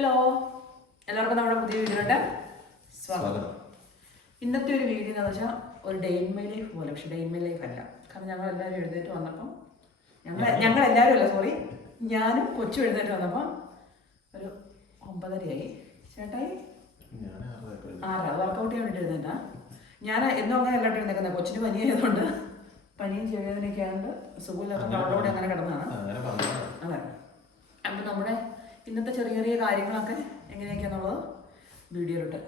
Hello, എല്ലാവർക്കും നമ്മുടെ പുതിയ വീഡിയോയിലോട്ട് സ്വാഗതം. ഇന്നത്തെ ഒരു വീഡിയോ എന്ന് വെച്ചാൽ ഒരു ഡേ ഇൻ മൈ ലൈഫ് പോലെ, പക്ഷെ ഡേ ഇൻ മൈ ലൈഫ് അല്ല. കാരണം ഞങ്ങൾ എല്ലാവരും എഴുന്നേറ്റ് വന്നപ്പം ഞങ്ങൾ എല്ലാവരും അല്ല, സോറി, ഞാനും കൊച്ചും എഴുന്നേറ്റ് വന്നപ്പം ഒരു 9:30 ചേട്ടായി 6 വർക്കൗട്ട് ചെയ്യാൻ വേണ്ടി എഴുന്നേറ്റാ. ഞാൻ എന്നും അങ്ങനെ എല്ലാവരും എഴുന്നേക്കുന്നത്. കൊച്ചിന് പനിയായതുകൊണ്ട് പനിയും ചെവിവേദനയൊക്കെ ആയതുകൊണ്ട് സുഖമില്ലാത്ത അവളോടെ അങ്ങനെ കിടന്നതാണ്. അതെ, അപ്പം നമ്മുടെ ഇന്നത്തെ ചെറിയ ചെറിയ കാര്യങ്ങളൊക്കെ എങ്ങനെയൊക്കെയാണെന്നുള്ളത് വീഡിയോയിലിട്ട്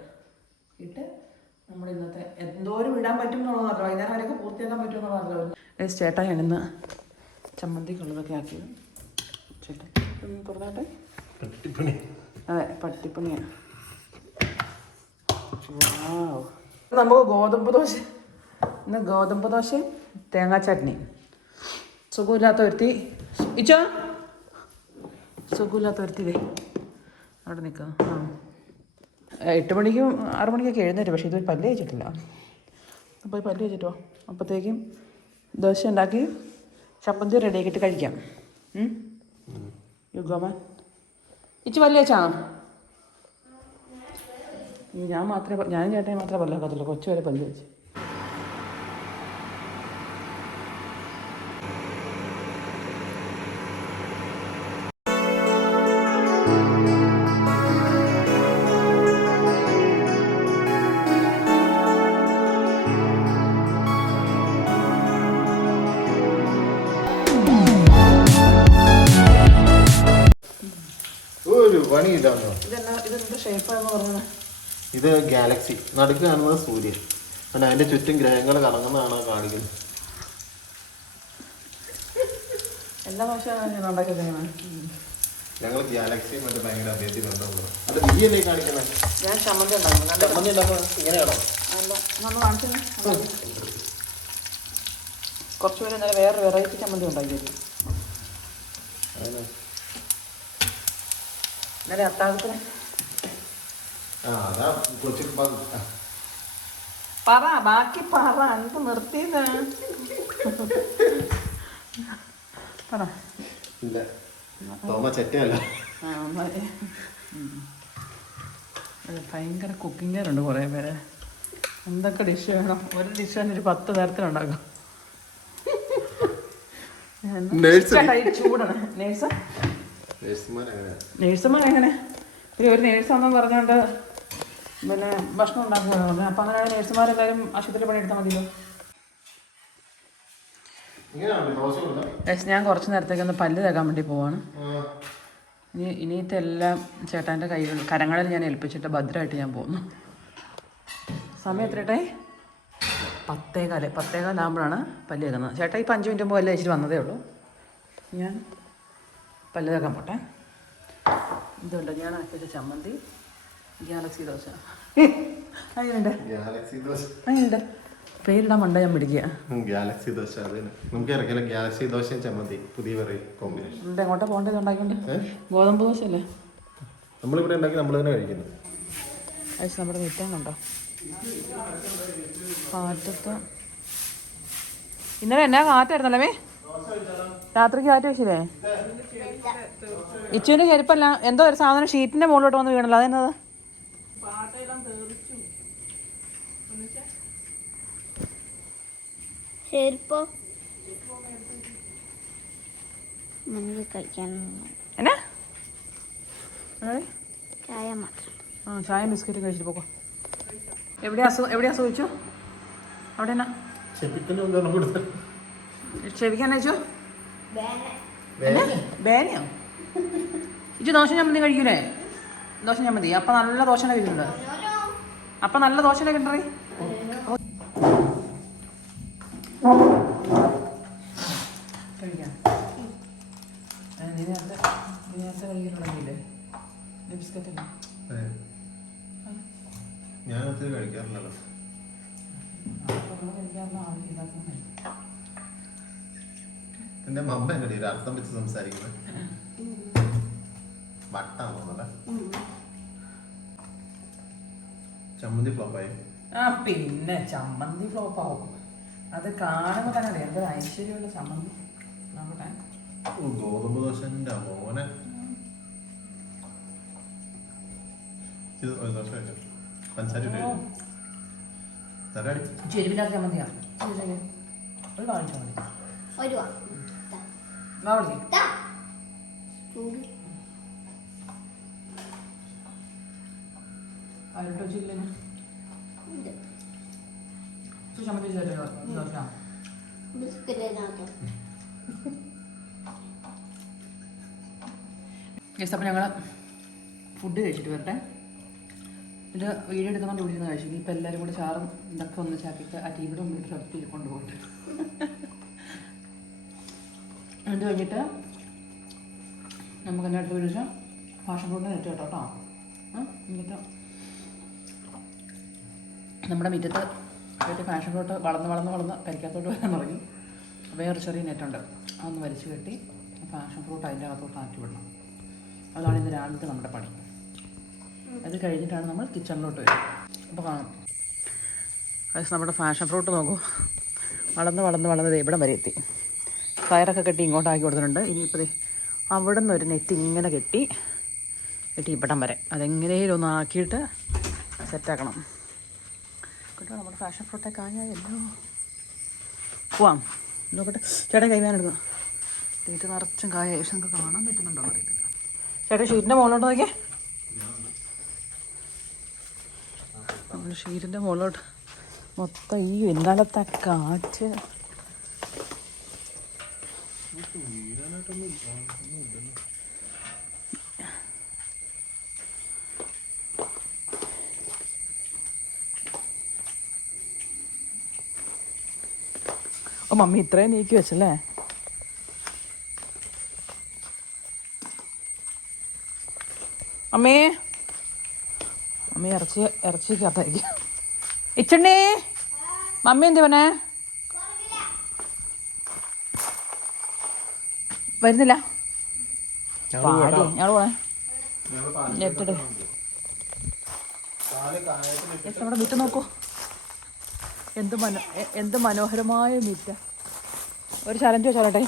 നമ്മൾ ഇന്നത്തെ എന്തോരം ഇടാൻ പറ്റും എന്നുള്ളതല്ല, വൈകുന്നേരം വരെയൊക്കെ പൂർത്തിയാക്കാൻ പറ്റും എന്നുള്ളതല്ല. ചേട്ടായാണ് ഇന്ന് ചമ്മന്തിക്കുള്ളതൊക്കെ ആക്കിയത്. ചേട്ടാ തുറന്നാട്ടെ. അതെ, പട്ടിപ്പണിയാണ്. നമുക്ക് ഗോതമ്പ് ദോശ, ഇന്ന് ഗോതമ്പ് ദോശയും തേങ്ങാ ചട്നി. സുഖമില്ലാത്ത ഒരുത്തി ഇച്ചോ, സുഖമില്ലാത്ത ഒരുത്തിതേ അവിടെ നിൽക്കാം. 8 മണിക്കും 6 മണിക്കൊക്കെ എഴുന്നേറ്റ്, പക്ഷേ ഇതൊരു പല്ല് കഴിച്ചിട്ടില്ല. അപ്പോൾ പല്ല് കഴിച്ചിട്ടോ അപ്പോഴത്തേക്കും ദോശ ഉണ്ടാക്കി ചമ്മന്തി റെഡിയാക്കിയിട്ട് കഴിക്കാം. യുഗോമാൻ ഇച്ച് പല്ല് കഴിച്ചാ? ഞാനും ചേട്ടനെ മാത്രമേ പല്ലാക്കത്തുള്ളൂ. കൊച്ചു വരെ പല്ല് കഴിച്ചു. ഇത് ഗാലക്സി, നടുക്ക് കാണുന്നത് സൂര്യൻ, പിന്നെ അതിന്റെ ചുറ്റും ഗ്രഹങ്ങൾ കറങ്ങുന്നതാണ് കാണിക്കുന്നത്. ഞങ്ങൾ ഗാലക്സി മറ്റേ ഭയങ്കര അഭ്യർത്ഥി ബന്ധമുള്ളത്. അത് നീയല്ലേ കാണിക്കുന്നത്? ഞാൻ ചമ്മന്തി ഉണ്ടാക്കുന്നത് ഇങ്ങനെയാണോ? കുറച്ചുപേര് ഇന്നലെ വേറെ വെറൈറ്റി ചമ്മന്തി ഉണ്ടാക്കിയത്. ഇന്നലെ അത്താഴത്തിന് പറ, ബാക്കി പറ, എനിക്ക് നിർത്തിയത് പറ. ഭയങ്കര കുക്കിങ്ങുണ്ട് കുറേ പേര്. എന്തൊക്കെ ഡിഷ് വേണം? ഒരു ഡിഷ് തന്നെ ഒരു 10 തരത്തിലുണ്ടാക്കും. ചൂടാണ് നേഴ്സുമാർ എങ്ങനെ ഒരു നേഴ്സാണെന്ന് പറഞ്ഞുകൊണ്ട് പിന്നെ ഭക്ഷണം ഉണ്ടാക്കുകയാണ്. അപ്പം അങ്ങനെ നേഴ്സുമാരെല്ലാവരും ആശുപത്രി പണിയെടുത്താൽ മതിയല്ലോ. ഞാൻ കുറച്ച് നേരത്തേക്ക് ഒന്ന് പല്ല് തേക്കാൻ വേണ്ടി പോവാണ്. ഇനിയത്തെ എല്ലാം ചേട്ടാൻ്റെ കരങ്ങളിൽ ഞാൻ ഏൽപ്പിച്ചിട്ട് ഭദ്രമായിട്ട് ഞാൻ പോകുന്നു. സമയം എത്രട്ടെ? 10:15 ആകുമ്പോഴാണ് പല്ല് തേക്കുന്നത്. ചേട്ടാ ഇപ്പം 5 മിനിറ്റ് മുമ്പ് പല്ല് കഴിച്ചിട്ട് വന്നതേ ഉള്ളൂ. ഞാൻ പല്ല് തേക്കാൻ പോട്ടെ. ഇതുണ്ട് ഞാൻ ആക്കിയത് ചമ്മന്തി, ഗാലക്സി ദോശ. അങ്ങനെയുണ്ട് പേരിടാൻ മണ്ട ഞാൻ പിടിക്കുക. ഗാലക്സി ദോശ നമുക്ക് ഇറക്കില്ല. ഗാലക്സി ദോശയും ചമ്മന്തി പുതിയ കോമ്പിനേഷൻ. എങ്ങോട്ടാ പോകേണ്ടത് ഉണ്ടാക്കിണ്ട്? ഗോതമ്പ് ദോശ അല്ലേ നമ്മളിവിടെ ഉണ്ടാക്കി നമ്മൾ തന്നെ കഴിക്കുന്നു. നമ്മുടെ നിറ്റാൻ കണ്ടോ കാറ്റത്ത്. ഇന്നലെ എന്നാ കാറ്റായിരുന്നല്ലേ രാത്രിക്ക് കാറ്റ് വെച്ചില്ലേ? ഇച്ചുവിൻ്റെ ചെരുപ്പല്ല, എന്തോ ഒരു സാധനം ഷീറ്റിൻ്റെ മുകളിലോട്ട് വന്ന് വീണല്ലോ. അതെന്നത്? എന്നാ ചായ ബിസ്ക്കറ്റ് കഴിച്ചിട്ട് പോക്കോ. എവിടെയാ സൂചിച്ചു? അവിടെ എന്നാ ചെവിക്കാൻ അയച്ചോ? ബേനയോ? ഇച്ചു ദോശ ചമ്മന്തി കഴിക്കൂലേ? ദോശ ചമ്മന്തി അപ്പം നല്ല ദോശയുടെ കിട്ടുന്നുണ്ട്. അപ്പം നല്ല ദോശയുടെ കിട്ടറി. കഴിക്കാം. നേരത്തെ കഴിക്കുന്നുണ്ടെങ്കിലേ ബിസ്ക്കറ്റ് അല്ലേ? ഞാൻ ഒത്തിരി കഴിക്കാറില്ലല്ലോ. എന്റെ മമ്മ എന്നടി അർത്ഥം വെച്ച് സംസാരിക്കുന്നത് വട്ടാണോന്നല്ലേ? ചമ്മന്തി ഫ്ലോപ്പായി. പിന്നെ ചമ്മന്തി ഫ്ലോപ്പാവും. അത് കാണുമ്പോൾ തന്നെ അറിയാം എന്തൊരു ഐശ്വര്യമുള്ള ചമ്മന്തി. ഗോതമ്പ് ദോശ മോനെ ഇത് ഒരു ദോശ വെക്കാം പഞ്ചസാര തരാടി ചെരുവില്ലാത്ത മതിയാ ഒരു കാണിച്ചാൽ മതി വാ വിളിക്കും അതിലോട്ട് വെച്ചില്ലേ ചമ്മന്തി ചേട്ടോ ദോശ യെസ്. അപ്പം ഞങ്ങൾ ഫുഡ് കഴിച്ചിട്ട് വരട്ടെ. ഇത് വീഡിയോ എടുക്കണം വിളിക്കുന്ന കഴിച്ചു. ഇപ്പം എല്ലാവരും കൂടി ചാറും ഇതൊക്കെ ഒന്ന് ചാക്കിയിട്ട് ആ ടി വിയുടെ മുമ്പിൽ ഷർട്ട് കൊണ്ടുപോയിട്ട് അത് കഴിഞ്ഞിട്ട് നമുക്ക് എന്നായിട്ട് വിളിച്ചാൽ ഫാഷൻ ഫ്രൂട്ടിന് നെറ്റ് കേട്ടോ എന്നിട്ട് നമ്മുടെ മുറ്റത്ത് ഫാഷൻ ഫ്രൂട്ട് വളർന്ന് പരിക്കാത്തോട്ട് വരാൻ തുടങ്ങി. വേറെ ചെറിയ നെറ്റുണ്ട്, അതൊന്ന് വലിച്ചു കെട്ടി ഫാഷൻ ഫ്രൂട്ട് അതിൻ്റെ അകത്തോട്ട് ആക്കി വിടണം. അതാണ് ഇന്ന് രാവിലത്തെ നമ്മുടെ പണി. അത് കഴിഞ്ഞിട്ടാണ് നമ്മൾ കിച്ചണിലോട്ട് വരും. അപ്പോൾ കാണാം. അത് നമ്മുടെ ഫാഷൻ ഫ്രൂട്ട് നോക്കൂ, വളർന്ന് ഇവിടം വരെ എത്തി. കയറൊക്കെ കെട്ടി ഇങ്ങോട്ടാക്കി കൊടുത്തിട്ടുണ്ട്. ഇനിയിപ്പോൾ അവിടെ നിന്ന് ഒരു നെറ്റ് ഇങ്ങനെ കെട്ടി ഇവിടം വരെ അതെങ്ങനെയും ഒന്ന് ആക്കിയിട്ട് സെറ്റാക്കണം കേട്ടോ. നമ്മുടെ ഫാഷൻ ഫ്രൂട്ടൊക്കെ ആയാലോ. പോവാം നോക്കട്ടെ. ചേട്ടൻ കൈമാനെടുക്കണം. തീറ്റ നിറച്ചും കായ ശേഷം നമുക്ക് കാണാൻ പറ്റുന്നുണ്ടോ അറിയത്തില്ല. ചേട്ടൻ ഷീറ്റിൻ്റെ മുകളിലോട്ട് നോക്കിയേ. നമ്മൾ ഷീറ്റിൻ്റെ മുകളിലോട്ട് മൊത്തം ഈ ഇന്നലത്തെ കാറ്റ്. ഓ മമ്മി ഇത്രയും നീക്കി വെച്ചല്ലേ. അമ്മേ ഇറച്ചിക്കകത്തായിരിക്കും. ഇച്ചണ്ണേ മമ്മി എന്ത് പറഞ്ഞേ? വരുന്നില്ല. ഞങ്ങൾ പോണേ നെറ്റിട്ട് നമ്മുടെ മിറ്റം നോക്കൂ. എന്ത് മനോഹരമായ മിറ്റ. ഒരു ചലഞ്ച് വെച്ചാലട്ടെ,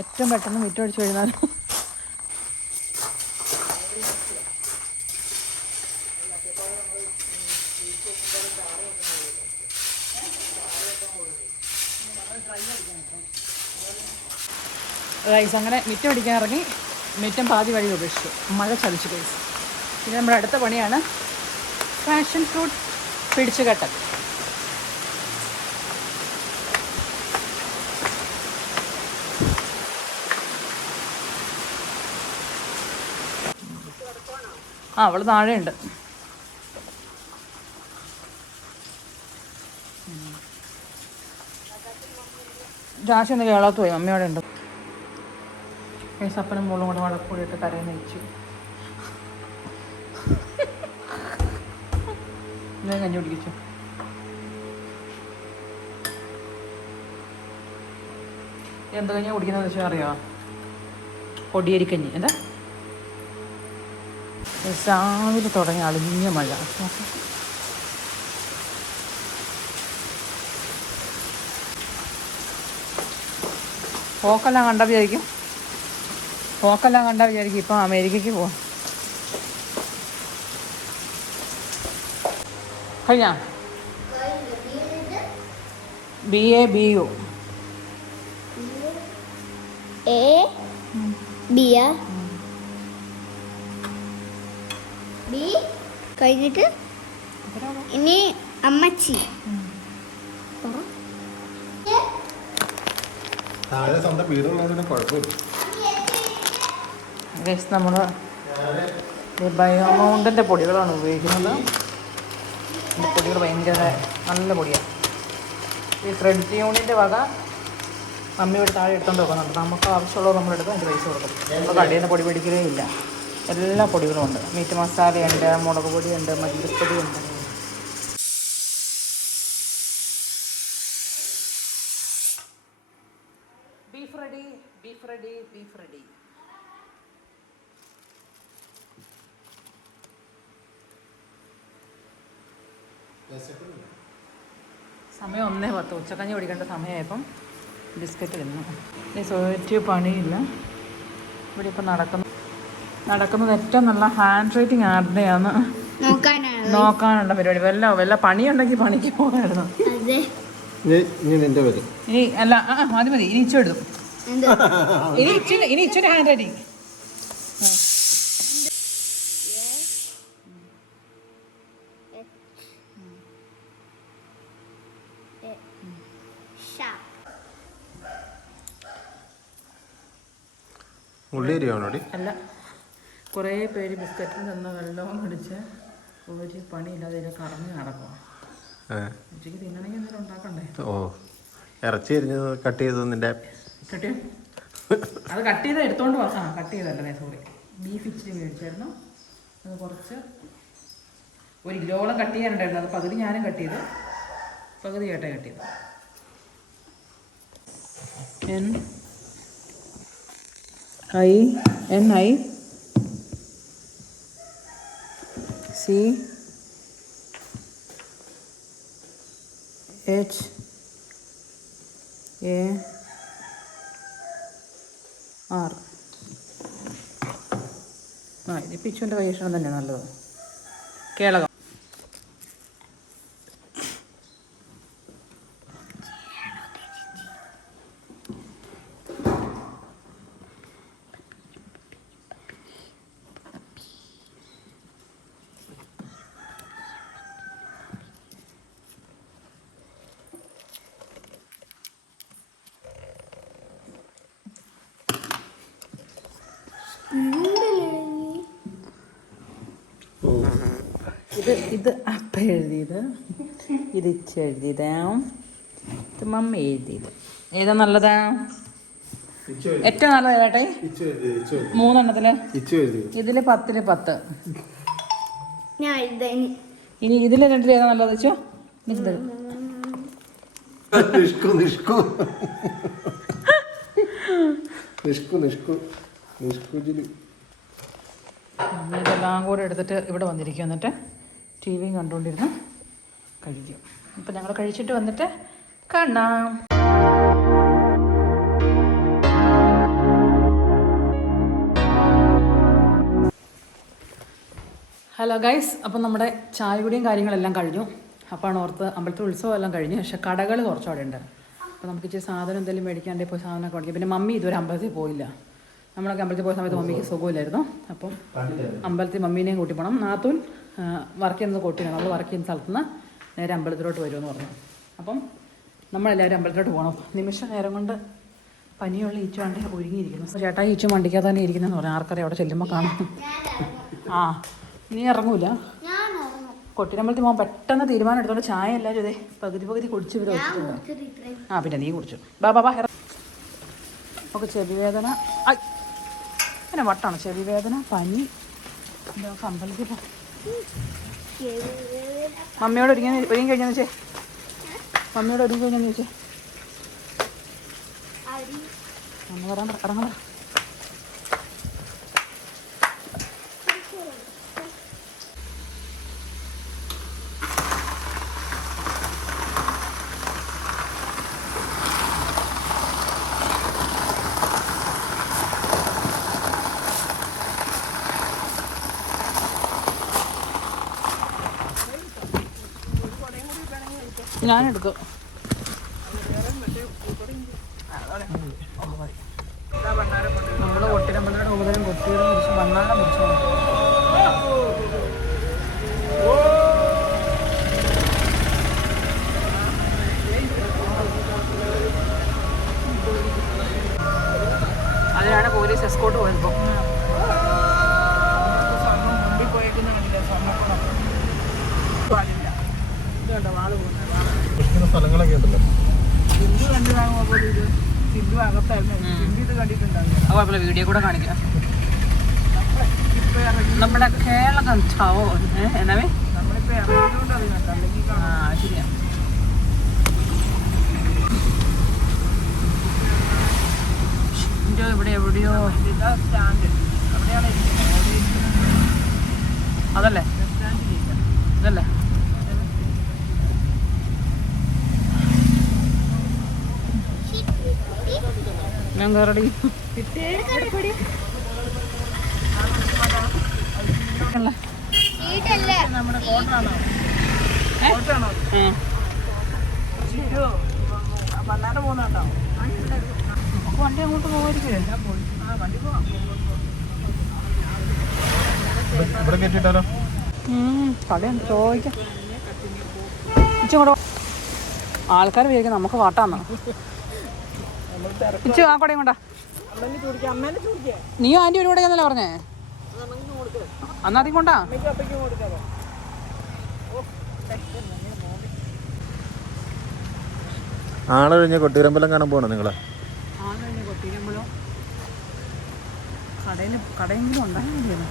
ഏറ്റവും പെട്ടെന്ന് മിറ്റം അടിച്ചു കഴിഞ്ഞാൽ റൈസ്. അങ്ങനെ മിറ്റം അടിക്കാൻ ഇറങ്ങി, മിറ്റം പാതി വഴി ഉപേക്ഷിച്ചു, മഴ ചലിച്ചു റൈസ്. പിന്നെ നമ്മുടെ അടുത്ത പണിയാണ് പാഷൻ ഫ്രൂട്ട് പിടിച്ചു കെട്ടൽ. അവള് താഴെയുണ്ട്. ജാശി ഒന്ന് കേളാത്ത് പോയി, അമ്മയോടെ ഉണ്ട്. സപ്പനും മോളും കൂടെ വടക്കൂടിയിട്ട് കരയിൽ നയിച്ചു. ഞാൻ കഞ്ഞി കുടിച്ചു. എന്ത് കഞ്ഞി കുടിക്കുന്നത് വെച്ചാൽ അറിയാമോ? പൊടിയരിക്കഞ്ഞി. എന്താ രാവിലെ തുടങ്ങി അളിഞ്ഞ മഴ. പോക്കെല്ലാം കണ്ടാൽ വിചാരിക്കും ഇപ്പം അമേരിക്കയ്ക്ക് പോവാം. കഴിഞ്ഞ BA BU കഴിഞ്ഞിട്ട് ഇനി അമ്മച്ചി നമ്മൾ ബയോമൗണ്ടിൻ്റെ പൊടികളാണ് ഉപയോഗിക്കുന്നത്. ഈ പൊടികൾ ഭയങ്കര നല്ല പൊടിയാണ്. ഈ ക്രെഡിറ്റ് യൂണിയൻ്റെ വക മമ്മിയോട് താഴെ എടുത്തോണ്ട് വെക്കുന്നുണ്ട്. നമുക്ക് ആവശ്യമുള്ളത് നമ്മളെടുത്ത് അതിൻ്റെ പൈസ കൊടുക്കും. നമ്മൾ കടയിൽ നിന്ന് പൊടി പിടിക്കുകയേ ഇല്ല. എല്ലാ പൊടികളും ഉണ്ട്. മീറ്റ് മസാലയുണ്ട്, മുളക് പൊടിയുണ്ട്, മല്ലിപ്പൊടിയുണ്ട്. Beef ready. സമയം 1:10. ഉച്ചക്കഞ്ഞി കുടിക്കേണ്ട സമയമായപ്പം ബിസ്ക്കറ്റ് തിന്നു. ഈ സോറ്റ് പണിയില്ല. ഇവിടെ ഇപ്പം നടക്കുന്നത് ഏറ്റവും നല്ല ഹാൻഡ് റൈറ്റിംഗ് ആരുടെയാണ്. നോക്കാനുള്ള പരിപാടി. വല്ല പണിയുണ്ടെങ്കിൽ പണിക്ക് പോകായിരുന്നു. അതെ. ഇനി നിന്റെ വരും. ഇനി അല്ല മതി മതി. ഇനി ഇച്ചു എഴുതും. ഇനി ഇച്ചിരി ഹാൻഡ് റൈറ്റിംഗ്. ഉള്ളിരിയാണോടി? അല്ല, കുറേ പേര് ബിസ്ക്കറ്റിൽ നിന്ന് വെള്ളവും കുടിച്ച് ഒരു പണിയില്ലാതെ ഇതിൽ കറങ്ങി നടക്കുക. ഉച്ചയ്ക്ക് തിന്നണമെങ്കിൽ എന്തെങ്കിലും ഉണ്ടാക്കണ്ടേ? ഓ, ഇറച്ചി എരിഞ്ഞത് കട്ട് ചെയ്തത് നിന്റെ കട്ട് അത് കട്ട് ചെയ്ത് എടുത്തോണ്ട് പോകാം. കട്ട് ചെയ്തല്ലേ, സോറി. ബീഫ് ഇച്ചിരി മേടിച്ചായിരുന്നു. അത് കുറച്ച് 1 കിലോളം കട്ട് ചെയ്യാനുണ്ടായിരുന്നു. അത് പകുതി ഞാനും കട്ട് ചെയ്ത്, പകുതി ചേട്ടൻ കട്ട് ചെയ്തു. NICHAR. ഇത് പിച്ചുവിൻ്റെ പരീക്ഷണം തന്നെയാണ് നല്ലത്. കേളകം. ഇത് അപ്പ എഴുതിയത്, ഇത് ഇച്ച എഴുതിയത്, ഇത് മമ്മ എഴുതിയത്. ഏതാ നല്ലതാ? ഏറ്റവും നല്ലത് ചേട്ടേ 3 ഇതില് 10-ല് 10. ഇനി ഇതില് 2 ഏതാ നല്ലത് വെച്ചോ? ഇതെല്ലാം കൂടെ എടുത്തിട്ട് ഇവിടെ വന്നിരിക്കും. എന്നിട്ട് TV കണ്ടുകൊണ്ടിരുന്ന് കഴിക്കും. ഇപ്പം ഞങ്ങൾ കഴിച്ചിട്ട് വന്നിട്ട് കാണാം. ഹലോ ഗൈസ്, അപ്പം നമ്മുടെ ചായകുടിയും കാര്യങ്ങളെല്ലാം കഴിഞ്ഞു. അപ്പോഴാണ് ഓർത്ത് അമ്പലത്തിൽ ഉത്സവം എല്ലാം കഴിഞ്ഞു. പക്ഷേ കടകൾ കുറച്ചവിടെ ഉണ്ട്. അപ്പോൾ നമുക്ക് ഇച്ചിരി സാധനം എന്തെങ്കിലും മേടിക്കാണ്ടേ പോയി സാധനമൊക്കെ മേടിക്കും. പിന്നെ മമ്മി ഇതുവരെ അമ്പലത്തിൽ പോയില്ല. നമ്മളൊക്കെ അമ്പലത്തിൽ പോയ സമയത്ത് മമ്മിക്ക് സുഖമില്ലായിരുന്നു. അപ്പം അമ്പലത്തിൽ മമ്മീനെയും കൂട്ടി പോകണം. നാത്തൂൻ വർക്ക് ചെയ്യുന്നത് കൊട്ടിയാണ്. നമ്മൾ വർക്ക് ചെയ്യുന്ന സ്ഥലത്ത് നിന്ന് നേരെ അമ്പലത്തിലോട്ട് വരുമെന്ന് പറഞ്ഞു. അപ്പം നമ്മളെല്ലാവരും അമ്പലത്തിലോട്ട് പോകണം. നിമിഷ നേരം കൊണ്ട് പനിയുള്ള ഈച്ച വണ്ടി ഒരുങ്ങിയിരിക്കുന്നു. ചേട്ടാ ഈച്ച വണ്ടിക്കകത്ത് തന്നെ ഇരിക്കുന്നതെന്ന് പറഞ്ഞു. ആർക്കറിയാം, അവിടെ ചെല്ലുമ്പോൾ കാണാം. ഇനി ഇറങ്ങൂല. കൊട്ടിനമ്പലത്തിൽ പോകാൻ പെട്ടെന്ന് തീരുമാനം എടുത്തോണ്ട് ചായ എല്ലാവരും ഇതേ പകുതി കുടിച്ച് ഇവർ വെച്ചിട്ടുണ്ട്. പിന്നെ നീ കുടിച്ചു. ബാ ഒക്കെ ചെവിവേദന. പിന്നെ വട്ടാണ് ചെവിവേദന, പനി. ഇതൊക്കെ അമ്പലത്തിൽ പോ. മമ്മിയോട് ഒരുങ്ങി കഴിഞ്ഞാന്ന് വെച്ചേ. മമ്മിയോട് ഒരുങ്ങി കഴിഞ്ഞാന്ന് ചോദിച്ചേ. അമ്മ വരാൻ ഇറങ്ങാൻ. ഞാനെടുക്കും. നമ്മുടെ കൊട്ടിനമ്പലത്തിൻ്റെ ഉപതരം കൊട്ടിയുടെ കുറിച്ച് വണ്ണാരം കുറിച്ച് അതിനാണ് പോലീസ് എസ്കോർട്ട് പോയപ്പോൾ. മുമ്പിൽ പോയേക്കുന്നില്ല സ്വർണ്ണക്കുളം. പാടില്ല. ഇതുണ്ടോ വാള് പോകുന്നത്? സ്ഥലങ്ങളൊക്കെ ഉണ്ടല്ലോ. സിന്ധു കണ്ടു വാങ്ങുമ്പോൾ ഇത് സിന്ധു അകത്തായിരുന്നു. സിന്ധു ഇത് കണ്ടിട്ടുണ്ടാവില്ല. അത് കുഴപ്പമില്ല, വീഡിയോ കൂടെ കാണിക്കാം. നമ്മുടെ കേരളം ചാവോ എന്നാവേ നമ്മളിപ്പോൾ ഇറങ്ങിക്കൊണ്ട് അറിയുന്നുണ്ട്. അല്ലെങ്കിൽ ശരിയാ. ഇവിടെ എവിടെയോ സ്റ്റാൻഡ് അവിടെയാണ് അതല്ലേ ഇതല്ലേ? ഞാൻ കയറടി. വണ്ടി അങ്ങോട്ട് പോകാതിരിക്കേ. ഇവിടെ കയറ്റിട്ടാലോ? കടയുണ്ട് ചോദിക്കാം. ഇച്ചിങ്ങോട്ട് ആൾക്കാർ വിചാരിക്കും നമുക്ക് വാട്ടാന്നാ. ഇച്ചു ആ കൊടയും കൊണ്ടാ. നീയും ആൻറ്റി ഒരു കൂടെയാന്നല്ലേ പറഞ്ഞേ? അന്ന് അധികം കൊണ്ടാ. ആള് കഴിഞ്ഞ കൊട്ടിരമ്പലം കാണാൻ പോകണം നിങ്ങള്? ആള് കഴിഞ്ഞ കൊട്ടിരമ്പലോ കടയെങ്കിലും ഉണ്ടായിരുന്നു.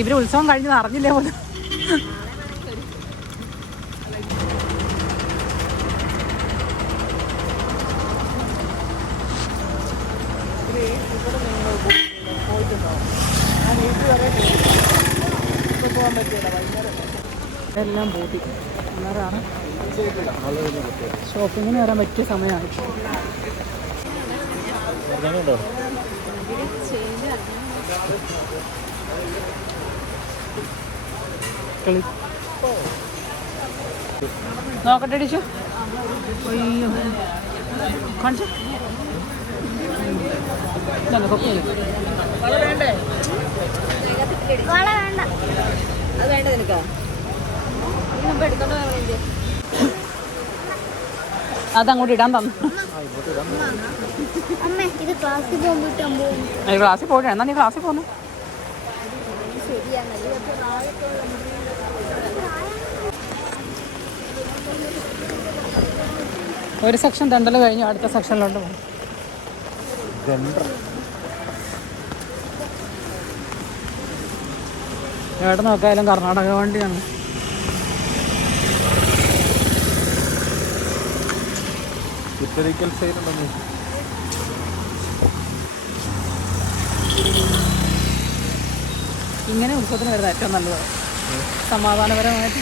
ഇവര് ഉത്സവം കഴിഞ്ഞത് അറിഞ്ഞില്ലേ പോലും. എല്ലാം പൂട്ടി. അന്നേരമാണ് ഷോപ്പിങ്ങിന് വരാൻ പറ്റിയ സമയമാണ്. നോക്കട്ടെ ടിച്ചു. അയ്യോ കാണിച്ചു. അതങ്ങോട്ട് ഇടാൻ തന്നു. ക്ലാസ്സിൽ പോകണേ. എന്നാ നീ ക്ലാസ്സിൽ പോന്നു? ഒരു സെക്ഷൻ തെണ്ടൽ കഴിഞ്ഞു അടുത്ത സെക്ഷനിലോട്ട് പോകും. എവിടെ നോക്കായാലും കർണാടക വണ്ടിയാണ്. ഇങ്ങനെ ഉത്സവത്തിന് വരുന്നത് ഏറ്റവും നല്ലത്. സമാധാനപരമായിട്ട്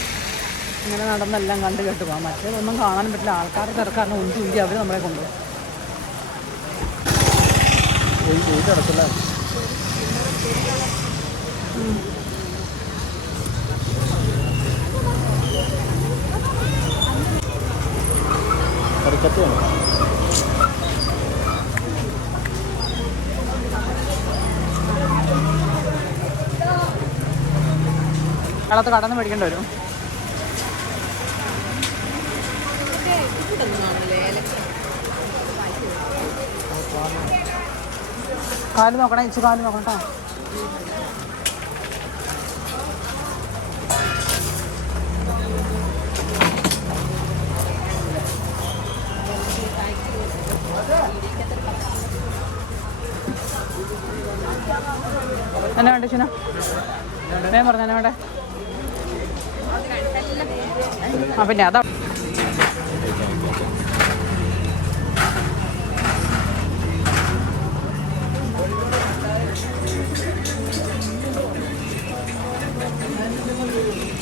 ഇങ്ങനെ നടന്നെല്ലാം കണ്ടു കേട്ട് പോകാം. മറ്റേതൊന്നും കാണാനും പറ്റില്ല. ആൾക്കാർ തിരക്കാരനെ ഉന്തി അവർ നമ്മളെ കൊണ്ടുപോകും. കളത്ത് കടന്ന് മേടിക്കേണ്ടി വരും. കാല് നോക്കണം. ഇച്ചു കാല് നോക്കണം കേട്ടോ. എന്നാ വേണ്ട ചുന? വേഗം പറഞ്ഞു എന്നാ വേണ്ടേ? ആ പിന്നെ അതാ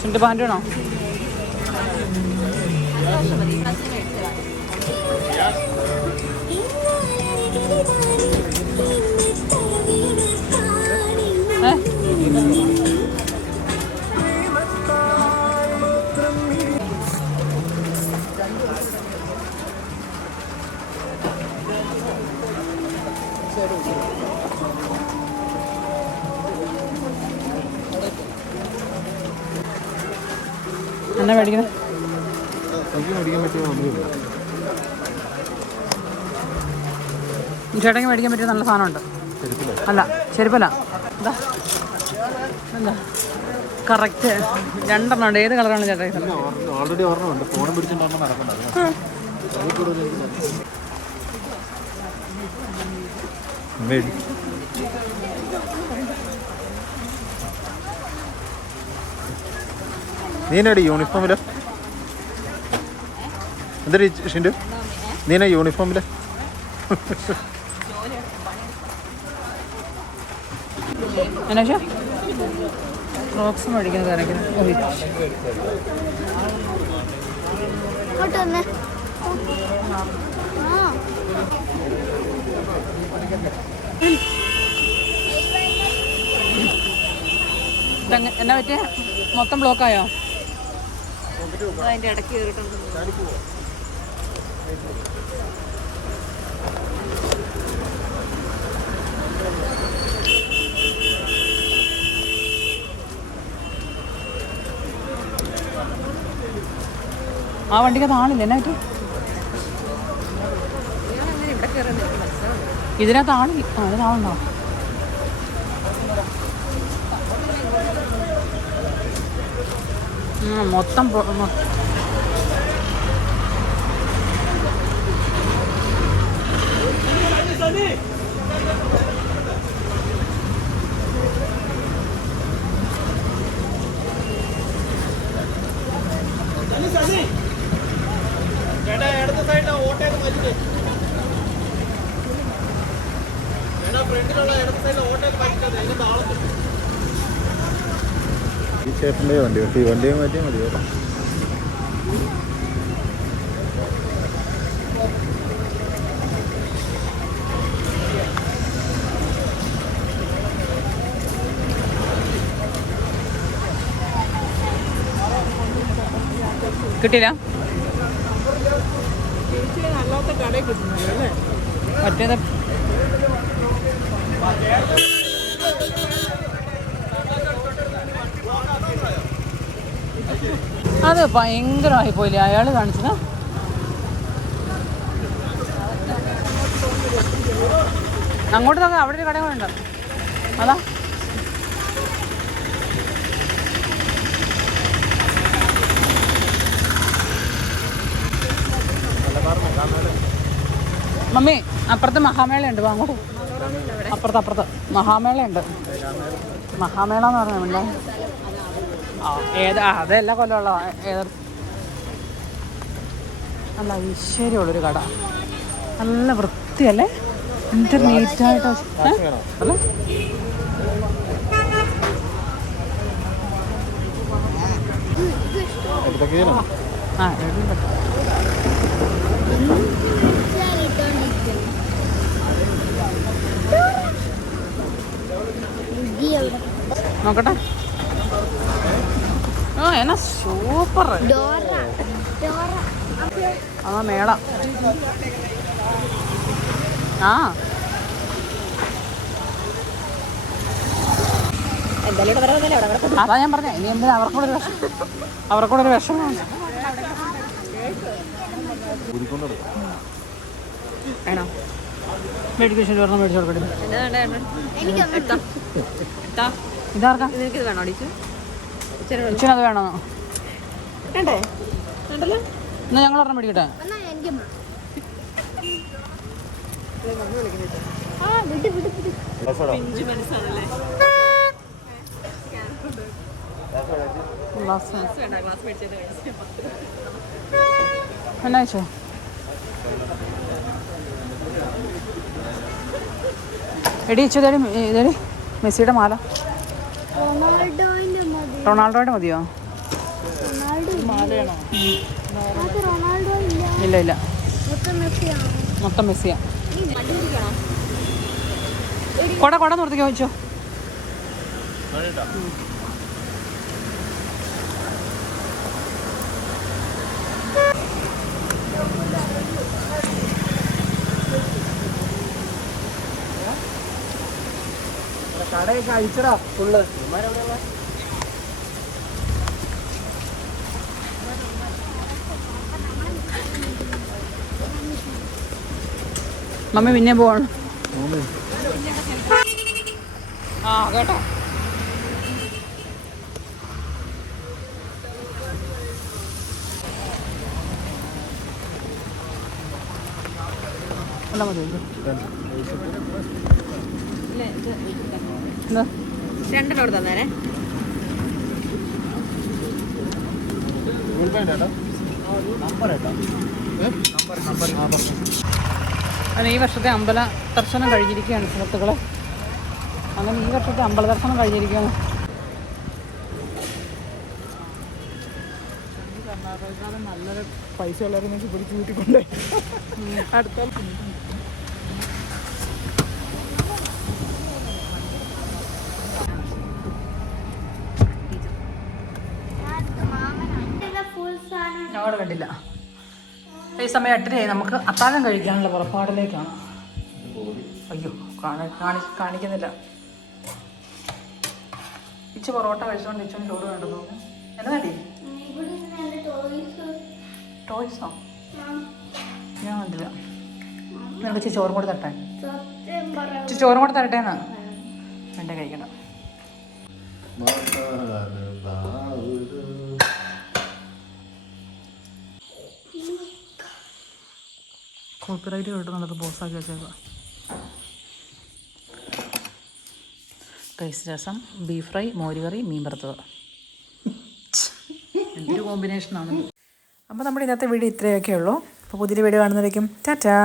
ചുണ്ട് പാൻ്റ് വേണോ? എന്നാ മേടിക്കുന്നത്? ചേട്ടയ്ക്ക് മേടിക്കാൻ പറ്റിയ നല്ല സാധനമുണ്ട്. അല്ല ചെരുപ്പല്ല. എന്താ എന്താ കറക്റ്റ് രണ്ടെണ്ണം ഉണ്ട്. ഏത് കളറാണ് ചേട്ടാ? ഓൾറെഡി ഓർമ്മയുണ്ട്. ഫോൺ പിടിച്ചിട്ടുണ്ടോ നടക്കുന്നത്? നീനടി യൂണിഫോമില് എന്തൊരു ഷിൻഡു? നീന യൂണിഫോമില് എന്നാ ക്രോക്സ് മേടിക്കുന്നത് ഇറങ്ങുന്നത്. എന്നാ പറ്റിയ മൊത്തം ബ്ലോക്കായോ? അതിൻ്റെ ഇടയ്ക്ക് കയറിയിട്ടുണ്ട്. ആ വണ്ടിക്ക് ആളില്ല എന്നാ പറ്റി? ഇതിനകത്ത് ആളില്ല. ഇതിനാളുണ്ടോ? മൊത്തം ഈ ചേട്ടൻ്റെ വണ്ടിയെ മാറ്റിയാൽ മതിയോ? കിട്ടില്ല. മറ്റേത് അത് ഭയങ്കരമായി പോയില്ലേ അയാൾ കാണിച്ചത്. അങ്ങോട്ട് നോക്കാം, അവിടെ ഒരു കട കൂടെ ഉണ്ട്. അതാ മമ്മി അപ്പുറത്ത് മഹാമേള ഉണ്ട്. അങ്ങോട്ട് അപ്പുറത്ത് മഹാമേള ഉണ്ട്. മഹാമേള എന്ന് പറഞ്ഞാൽ അതെല്ലാ കൊല്ലമുള്ള നല്ല ഐശ്വര്യമുള്ളൊരു കട. നല്ല വൃത്തിയല്ലേ, എന്നിട്ട് നീറ്റായിട്ട് അല്ലേ. ആ നോക്കട്ടെ. ആ എന്നാ സൂപ്പർ. ആ മേള. ആ അതാ ഞാൻ പറഞ്ഞ ഇനി എന്തിനാ അവർക്കൂടെ ഒരു വിഷമമാണ്. വേണോ മെഡിക്കേഷൻ പറഞ്ഞാൽ മേടിച്ചു കൊടുക്കട്ടെ. ഇതാർക്കാ? ഇച്ചിനത് വേണോ? എന്നാ ഞങ്ങൾ പറഞ്ഞ മേടിക്കട്ടെ. എന്നാ വെച്ചോ? എടി ഇച്ചതേടി ഇതേടി മെസ്സിയുടെ മാല. റൊണാൾഡോയുടെ മതിയോ? ഇല്ല മൊത്തം മെസ്സിയാ. കൊട നിർത്തിക്കോ വെച്ചോ. കടയൊക്കെ അഴിച്ചടാ ഫുള്ള്. മമ്മി പിന്നെ പോകണം. ആ കേട്ടോ. രണ്ടിനോട് തന്നേരെ. അങ്ങനെ ഈ വർഷത്തെ അമ്പല ദർശനം കഴിഞ്ഞിരിക്കുകയാണ് സുഹൃത്തുക്കളെ. അങ്ങനെ ഈ വർഷത്തെ അമ്പല ദർശനം കഴിഞ്ഞിരിക്കുകയാണ്. കർണാടകക്കാലം നല്ലൊരു പൈസ ഉള്ളവരെ പിടിച്ച് കൂട്ടിക്കൊണ്ടേ അടുത്ത കണ്ടില്ല. ഈ സമയം 8:30 നമുക്ക് അത്താഴം കഴിക്കാനുള്ള പുറപ്പാടിലേക്കാണ്. അയ്യോ കാണിക്കുന്നില്ല. ഇച്ച് പൊറോട്ട കഴിച്ചുകൊണ്ട് ഇച്ചും ചോറ് വേണ്ടത് എന്നതാണ്ടി ടോയ്സോ ഞാൻ കണ്ടില്ല. നിങ്ങൾക്ക് ഇച്ചിരി ചോറും കൂടെ തട്ടെ, ഇച്ചിരി ചോറും കൂടെ തരട്ടേന്നാ വേണ്ട കഴിക്കണം. കോപ്പിറൈറ്റ് കിട്ടുന്നുള്ളത് ബോസാക്കി വെച്ചേക്കാം. റൈസ് രസം, ബീഫ് ഫ്രൈ, മോരുകറി, മീൻ വറുത്തത്. എന്തൊരു കോമ്പിനേഷനാണ്. അപ്പോൾ നമ്മുടെ ഇന്നത്തെ വീഡിയോ ഇത്രയൊക്കെ ഉള്ളൂ. അപ്പോൾ പുതിയൊരു വീഡിയോ കാണുന്നതായിരിക്കും. ടാറ്റാ.